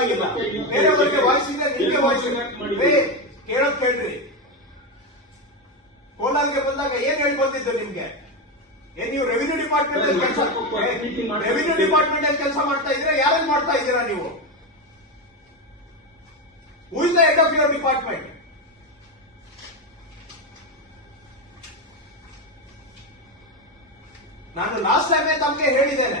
ಆಗಿಲ್ಲ ಬೇರೆಯವರಿಗೆ ವಾಯ್ಸ್ ಇದೆ ನಿಮ್ಗೆ ವಾಯ್ಸ್ ಇದೆ. ಕೇಳೋದ್ ಕೇಳ್ರಿ. ಕೋಲಾರ್ಗೆ ಬಂದಾಗ ಏನ್ ಹೇಳಿ ಬಂದಿದ್ದು ನಿಮ್ಗೆ? ಏನ್ ನೀವು ರೆವಿನ್ಯೂ ಡಿಪಾರ್ಟ್ಮೆಂಟ್ ಅಲ್ಲಿ ಕೆಲಸ ರೆವಿನ್ಯೂ ಡಿಪಾರ್ಟ್ಮೆಂಟ್ ಅಲ್ಲಿ ಕೆಲಸ ಮಾಡ್ತಾ ಇದ್ರೆ ಯಾರಲ್ಲಿ ಮಾಡ್ತಾ ಇದ್ದೀರಾ ನೀವು? Who is the head of your department ನಾನು ಲಾಸ್ಟ್ ಟೈಮೇ ತಮಗೆ ಹೇಳಿದ್ದೇನೆ.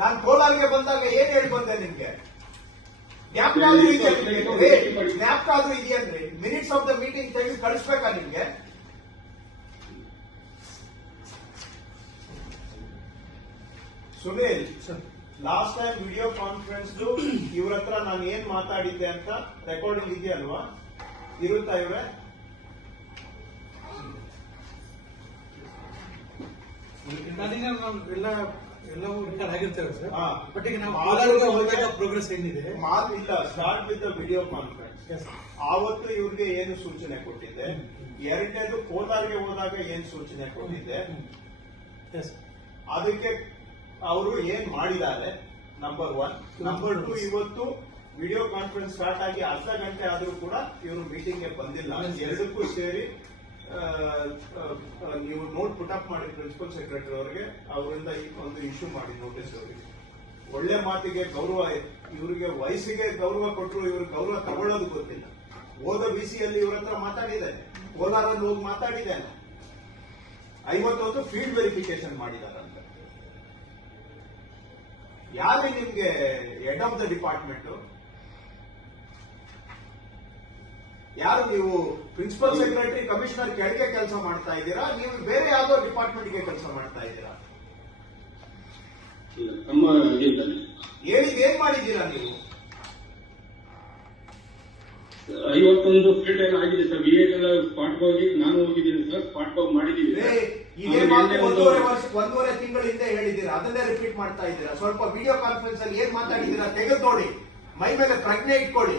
ನಾನು ಕೋಲಾರಿಗೆ ಬಂದಾಗ ಏನ್ ಹೇಳಿ ಬಂದೆ ನಿಮ್ಗೆ? ಜ್ಞಾಪಕ ಆದ್ರೂ ಇದೆಯೇನ್ರಿ? ಏ, ಜ್ಞಾಪಕ ಆದ್ರೂ ಇದೆಯನ್ರಿ ಮಿನಿಟ್ಸ್ ಆಫ್ ದ ಮೀಟಿಂಗ್ ತೆಗೆದು ಕಳಿಸ್ಬೇಕಾ ನಿಮ್ಗೆ? Sunil last time video conference ಇವ್ರ ಹತ್ರ ನಾನು ಏನ್ ಮಾತಾಡಿದ್ದೆ ಅಂತ ರೆಕಾರ್ಡಿಂಗ್ ಇದೆಯಲ್ವಾ? ಇರುತ್ತಾ ಇವ್ರೆ? ಎಲ್ಲ ಎಲ್ಲವೂ ರೆಕಾರ್ಡ್ ಆಗಿರ್ತೇವೆ ಸರ್. ಹಾ. ಬಟ್ ಈಗ ನಾವು ಕೋಲಾರಕ್ಕೆ ಹೋದಾಗ ಪ್ರೋಗ್ರೆಸ್ ಏನಿದೆ? ಮಾತು ಇಲ್ಲ. Start with video conference Yes. ಆವತ್ತು ಇವ್ರಿಗೆ ಏನು ಸೂಚನೆ ಕೊಟ್ಟಿದ್ದೆ? ಎರಡನೇದು ಕೋಲಾರ್ಗೆ ಹೋದಾಗ ಏನ್ ಸೂಚನೆ ಕೊಟ್ಟಿದ್ದೆ? ಎಸ್ ಅದಕ್ಕೆ ಅವರು ಏನ್ ಮಾಡಿದ್ದಾರೆ? ನಂಬರ್ ಒನ್ ನಂಬರ್ ಟು ಇವತ್ತು ವಿಡಿಯೋ ಕಾನ್ಫರೆನ್ಸ್ ಸ್ಟಾರ್ಟ್ ಆಗಿ ಅರ್ಧ ಗಂಟೆ ಆದ್ರೂ ಕೂಡ ಇವರು ಮೀಟಿಂಗ್ಗೆ ಬಂದಿಲ್ಲ. ಎರಡಕ್ಕೂ ಸೇರಿ ನೀವು ನೋಟ್ ಪುಟ್ ಅಪ್ ಮಾಡಿ ಪ್ರಿನ್ಸಿಪಲ್ ಸೆಕ್ರೆಟರಿ ಅವರಿಗೆ, ಅವರಿಂದ ಒಂದು ಇಶ್ಯೂ ಮಾಡಿ ನೋಟಿಸ್ ಅವರಿಗೆ. ಒಳ್ಳೆ ಮಾತಿಗೆ ಗೌರವ, ಇವರಿಗೆ ವಯಸ್ಸಿಗೆ ಗೌರವ ಕೊಟ್ಟರು ಇವ್ರ ಗೌರವ ತಗೊಳ್ಳೋದು ಗೊತ್ತಿಲ್ಲ. ಹೋದ ಬಿಸಿಯಲ್ಲಿ ಇವ್ರ ಹತ್ರ ಮಾತಾಡಿದ್ದಾನೆ ಕೋಲಾರಲ್ಲಿ ಹೋಗಿ ಮಾತಾಡಿದ್ದಾನೆ ಐವತ್ತೊಂದು ಫೀಲ್ಡ್ ವೆರಿಫಿಕೇಶನ್ ಮಾಡಿದಾರಂತ. ಯಾರೇ ನಿಮ್ಗೆ ಹೆಡ್ ಆಫ್ ದ ಡಿಪಾರ್ಟ್ಮೆಂಟ್ ಯಾರು ನೀವು ಪ್ರಿನ್ಸಿಪಲ್ ಸೆಕ್ರೆಟರಿ ಕಮಿಷನರ್ ಕೆಳಗೆ ಕೆಲಸ ಮಾಡ್ತಾ ಇದ್ದೀರಾ? ನೀವು ಬೇರೆ ಯಾವ್ದೋ ಡಿಪಾರ್ಟ್ಮೆಂಟ್ಗೆ ಕೆಲಸ ಮಾಡ್ತಾ ಇದ್ದೀರಾ. ಹೇಳಿದ್ ಏನ್ ಮಾಡಿದ್ದೀರಾ ನೀವು? ಐವತ್ತೊಂದು ಎಲ್ಲ ಆಗಿದೆ ಸರ್. ವಿ ಎಲ್ಲ ಸ್ಪಾಟ್ ಹೋಗಿ ನಾನು ಹೋಗಿದ್ದೀನಿ ಸರ್. ಸ್ಪಾಟ್ ಹೋಗಿ ಮಾಡಿದ್ದೀನಿ ಇದೇ ಮಾತು ಒಂದೂವರೆ ವರ್ಷ ಒಂದೂವರೆ ತಿಂಗಳ ಹಿಂದೆ ಹೇಳಿದ್ದೀರಾ? ಅದನ್ನೇ ರಿಪೀಟ್ ಮಾಡ್ತಾ ಇದ್ದೀರಾ? ಸ್ವಲ್ಪ ವಿಡಿಯೋ ಕಾನ್ಫರೆನ್ಸ್ ಅಲ್ಲಿ ಏನ್ ಮಾತಾಡಿದ್ದೀರಾ? ತೆಗೆದು ನೋಡಿ. ಮೈ ಮೇಲೆ ಪ್ರಜ್ಞೆ ಇಟ್ಕೊಳ್ಳಿ.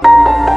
Thank you.